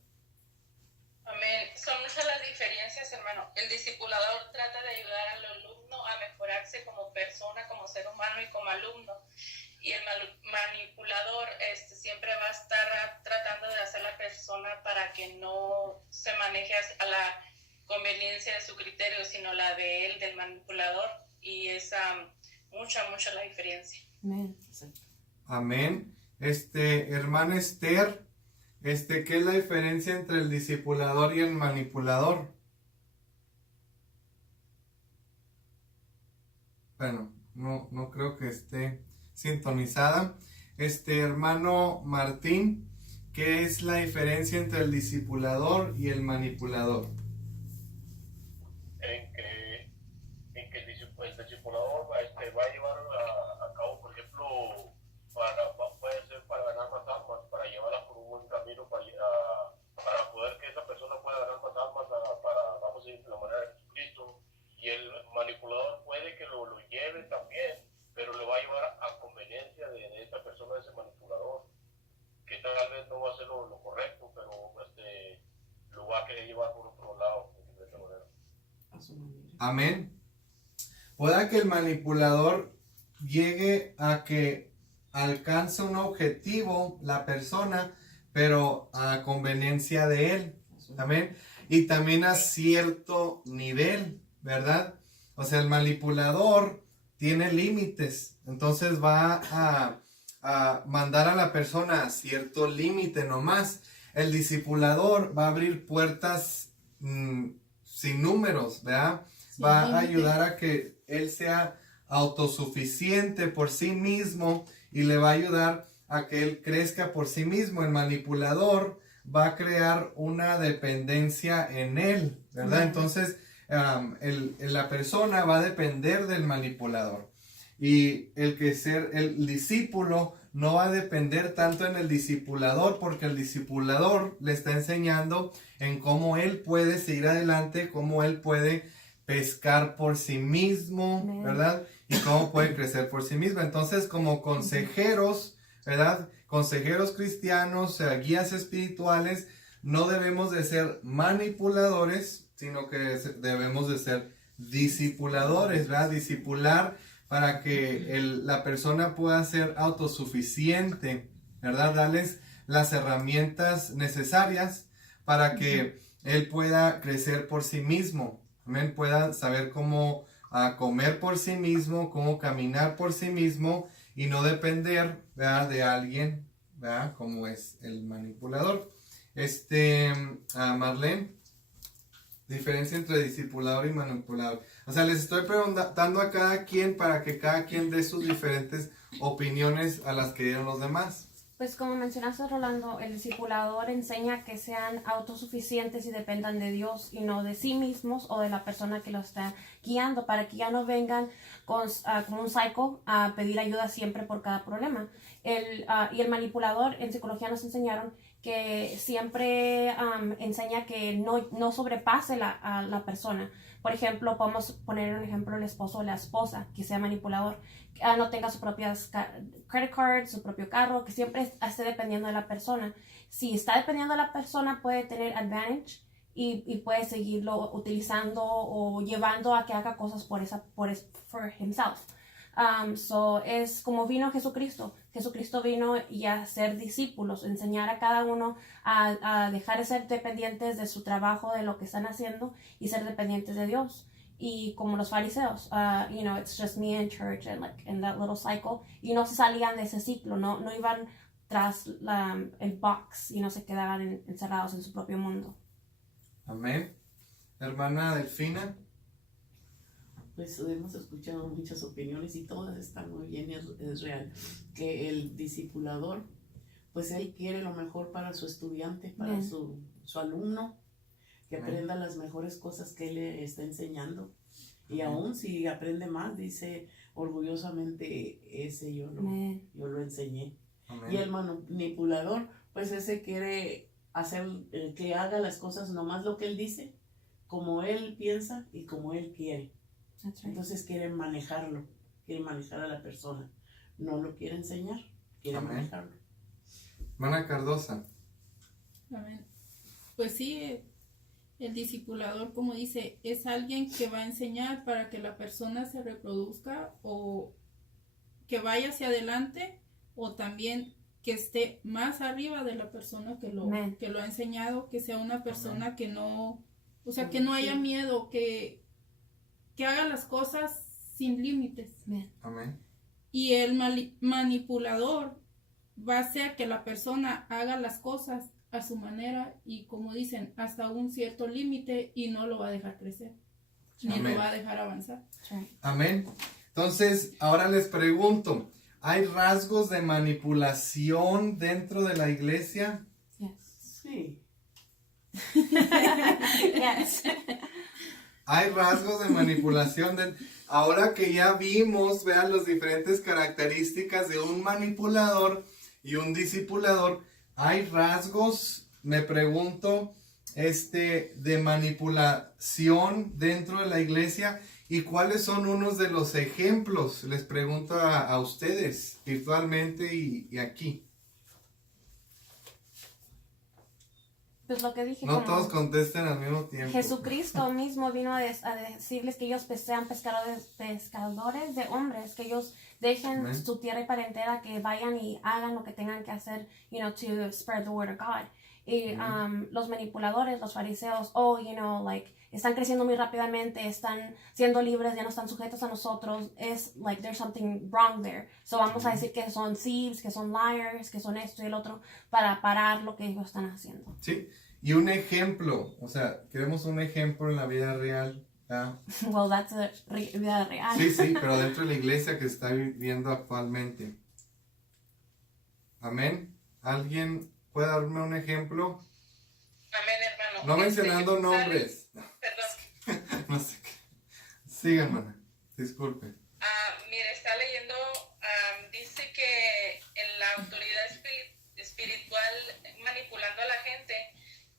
Amén. Son muchas las diferencias, hermano. El discipulador trata de ayudar al alumno a mejorarse como persona, como ser humano y como alumno. Y el manipulador siempre va a estar tratando de hacer la persona para que no se maneje a la conveniencia de su criterio, sino la de él, del manipulador. Y es mucha la diferencia. Amén. Amén. Hermana Esther, ¿qué es la diferencia entre el discipulador y el manipulador? Bueno, no creo que esté sintonizada. Hermano Martín, ¿qué es la diferencia entre el discipulador y el manipulador? En que el discipulador va a llevar a cabo, por ejemplo, puede ser para ganar más almas, para llevarlas por un buen camino, para poder que esa persona pueda ganar más almas, vamos a decir, de la manera de Jesucristo. Y el manipulador puede que lo lleve también, pero le va a llevar a conveniencia de esa persona, de ese manipulador, que tal vez no va a ser lo correcto, pero lo va a querer llevar por otro lado, de esa manera. A su manera. Amén. Pueda que el manipulador llegue a que alcance un objetivo la persona, pero a conveniencia de él. Amén. Y también a cierto nivel, ¿verdad? O sea, el manipulador tiene límites, entonces va a mandar a la persona a cierto límite nomás. El discipulador va a abrir puertas sin números, ¿verdad? Sin Va a límite. ayudar a que él sea autosuficiente por sí mismo y le va a ayudar a que él crezca por sí mismo. El manipulador va a crear una dependencia en él, ¿verdad? Ujú. Entonces, la persona va a depender del manipulador. Y el discípulo no va a depender tanto en el discipulador, porque el discipulador le está enseñando en cómo él puede seguir adelante, cómo él puede pescar por sí mismo, Amén. ¿verdad? Y cómo puede crecer por sí mismo. Entonces, como consejeros, ¿verdad? Consejeros cristianos, guías espirituales, no debemos de ser manipuladores, sino que debemos de ser discipuladores, ¿verdad? Discipular para que la persona pueda ser autosuficiente, ¿verdad? Darles las herramientas necesarias para que él pueda crecer por sí mismo. Amén. Pueda saber cómo comer por sí mismo, cómo caminar por sí mismo y no depender, ¿verdad?, de alguien, ¿verdad?, como es el manipulador. Marlene, diferencia entre discipulador y manipulador. O sea, les estoy preguntando a cada quien para que cada quien dé sus diferentes opiniones a las que dieron los demás. Pues como mencionaste, Rolando, el discipulador enseña que sean autosuficientes y dependan de Dios y no de sí mismos o de la persona que los está guiando, para que ya no vengan como un psycho a pedir ayuda siempre por cada problema. Y el manipulador, en psicología nos enseñaron que siempre enseña que no sobrepase a la persona. Por ejemplo, podemos poner un ejemplo, el esposo o la esposa que sea manipulador, no tenga sus propias credit cards, su propio carro, que siempre esté dependiendo de la persona. Si está dependiendo de la persona, puede tener advantage y puede seguirlo utilizando o llevando a que haga cosas por himself. Es como vino Jesucristo. Jesucristo vino y a ser discípulos, enseñar a cada uno a dejar de ser dependientes de su trabajo, de lo que están haciendo y ser dependientes de Dios. y como los fariseos, it's just me in church and like in that little cycle, y no se salían de ese ciclo, no iban tras el box y no se quedaban encerrados en su propio mundo. Amén. Hermana Delfina. Pues hemos escuchado muchas opiniones y todas están muy bien, es real, que el discipulador, pues él quiere lo mejor para su estudiante, para su alumno, que aprenda las mejores cosas que él le está enseñando. Y aún si aprende más, dice orgullosamente, ese yo lo enseñé. Amén. Y el manipulador, pues ese quiere hacer que haga las cosas nomás lo que él dice, como él piensa y como él quiere. That's right. Entonces quiere manejarlo, quiere manejar a la persona. No lo quiere enseñar, quiere Amén. manejarlo. Hermana Cardosa. Amén. Pues sí, el discipulador, como dice, es alguien que va a enseñar para que la persona se reproduzca o que vaya hacia adelante, o también que esté más arriba de la persona que lo ha enseñado, que sea una persona que no, o sea, que no haya miedo, que haga las cosas sin límites. Amén. Y el manipulador va a hacer que la persona haga las cosas a su manera y, como dicen, hasta un cierto límite, y no lo va a dejar crecer, ni Amén. lo va a dejar avanzar. Amén. Entonces, ahora les pregunto, ¿hay rasgos de manipulación dentro de la iglesia? Yes. Sí. Yes. Hay rasgos de manipulación. Ahora que ya vimos, vean las diferentes características de un manipulador y un discipulador, ¿hay rasgos, me pregunto, de manipulación dentro de la iglesia? ¿Y cuáles son unos de los ejemplos? Les pregunto a ustedes, virtualmente y aquí. Pues lo que dije, No como todos contesten al mismo tiempo. Jesucristo mismo vino a decirles que ellos sean pescadores de hombres, que ellos dejen Amén. su tierra y parentela, que vayan y hagan lo que tengan que hacer, to spread the word of God. Y los manipuladores, los fariseos, están creciendo muy rápidamente, están siendo libres, ya no están sujetos a nosotros. Es there's something wrong there. So vamos a decir que son thieves, que son liars, que son esto y el otro, para parar lo que ellos están haciendo. Sí, y un ejemplo, o sea, queremos un ejemplo en la vida real. ¿Ya? Well, that's vida real. Sí, pero dentro de la iglesia que está viviendo actualmente. Amén. ¿Alguien puede darme un ejemplo? Amén, hermano. No mencionando sale- nombres. Perdón. No sé qué. Siga, hermana. Disculpe. Mire, está leyendo, dice que en la autoridad espiritual manipulando a la gente,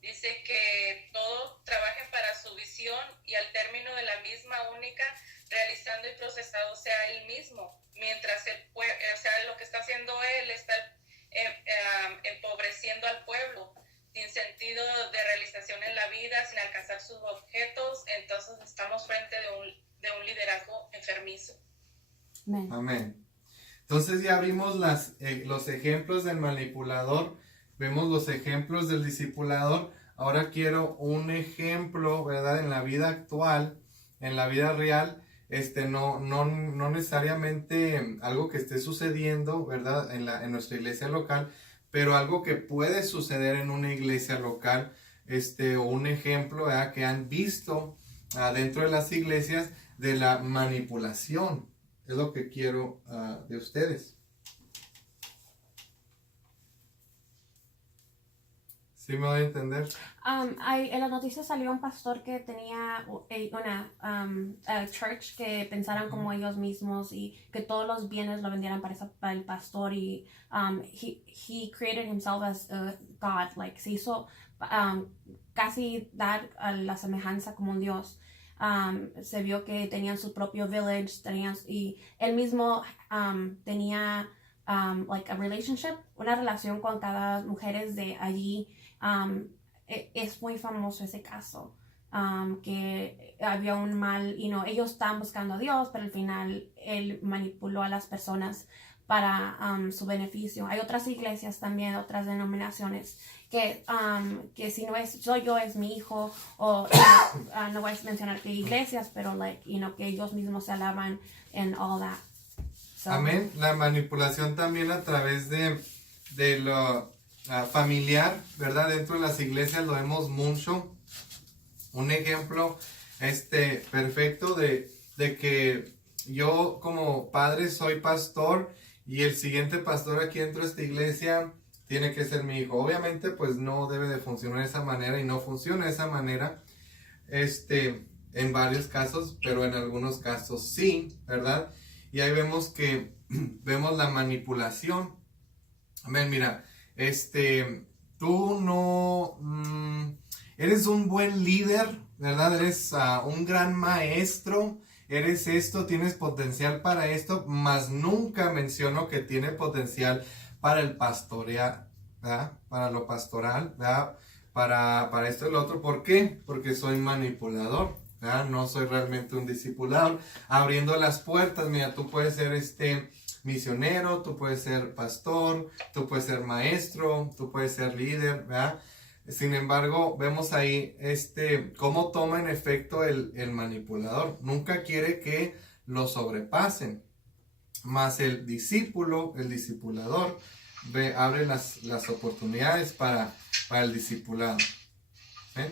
dice que todos trabajen para su visión y al término de la misma única, realizando y procesado sea él mismo, mientras lo que está haciendo él está empobreciendo al pueblo, sin sentido de realización en la vida, sin alcanzar sus objetos. Entonces estamos frente de un liderazgo enfermizo. Amén. Amén. Entonces ya vimos los ejemplos del manipulador, vemos los ejemplos del discipulador. Ahora quiero un ejemplo, ¿verdad? En la vida actual, en la vida real, no necesariamente algo que esté sucediendo, ¿verdad? En nuestra iglesia local, pero algo que puede suceder en una iglesia local, o un ejemplo, ¿verdad? Que han visto dentro de las iglesias de la manipulación. Es lo que quiero de ustedes. ¿Sí me voy a entender? En las noticias salió un pastor que tenía una church que pensaran como ellos mismos y que todos los bienes lo vendieran para el pastor, y he created himself as a God, se hizo casi dar a la semejanza como un Dios. Se vio que tenían su propio village, y él mismo tenía a relationship, una relación con cada mujer de allí. Es muy famoso ese caso, que había un mal, ellos estaban buscando a Dios, pero al final él manipuló a las personas para su beneficio. Hay otras iglesias también, otras denominaciones que si no soy yo, es mi hijo, o no voy a mencionar qué iglesias, pero que ellos mismos se alaban and all that. So, Amén. La manipulación también a través de lo familiar, ¿verdad? Dentro de las iglesias lo vemos mucho. Un ejemplo perfecto de que yo como padre soy pastor y el siguiente pastor aquí dentro de esta iglesia tiene que ser mi hijo. Obviamente pues no debe de funcionar de esa manera y no funciona de esa manera en varios casos, pero en algunos casos sí, ¿verdad? Y ahí vemos vemos la manipulación. Amén, mira, tú no eres un buen líder, ¿verdad? Eres un gran maestro, eres esto, tienes potencial para esto, mas nunca menciono que tiene potencial para el pastorear, ¿verdad? Para lo pastoral, ¿verdad? Para esto y lo otro. ¿Por qué? Porque soy manipulador, ¿verdad? No soy realmente un discipulador. Abriendo las puertas, mira, tú puedes ser misionero, tú puedes ser pastor, tú puedes ser maestro, tú puedes ser líder, ¿verdad? Sin embargo, vemos ahí cómo toma en efecto el manipulador. Nunca quiere que lo sobrepasen. Más el discípulo, el discipulador, abre las oportunidades para el discipulado. ¿Eh?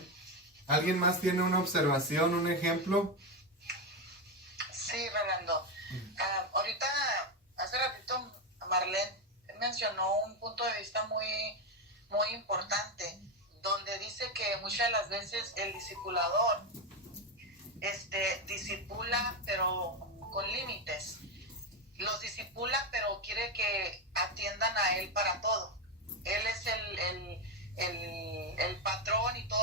¿Alguien más tiene una observación, un ejemplo? Sí, Rolando. Ahorita, hace ratito, Marlene mencionó un punto de vista muy, muy importante, donde dice que muchas de las veces el discipulador discipula, pero con límites. Los discipula, pero quiere que atiendan a él para todo. Él es el patrón y todo.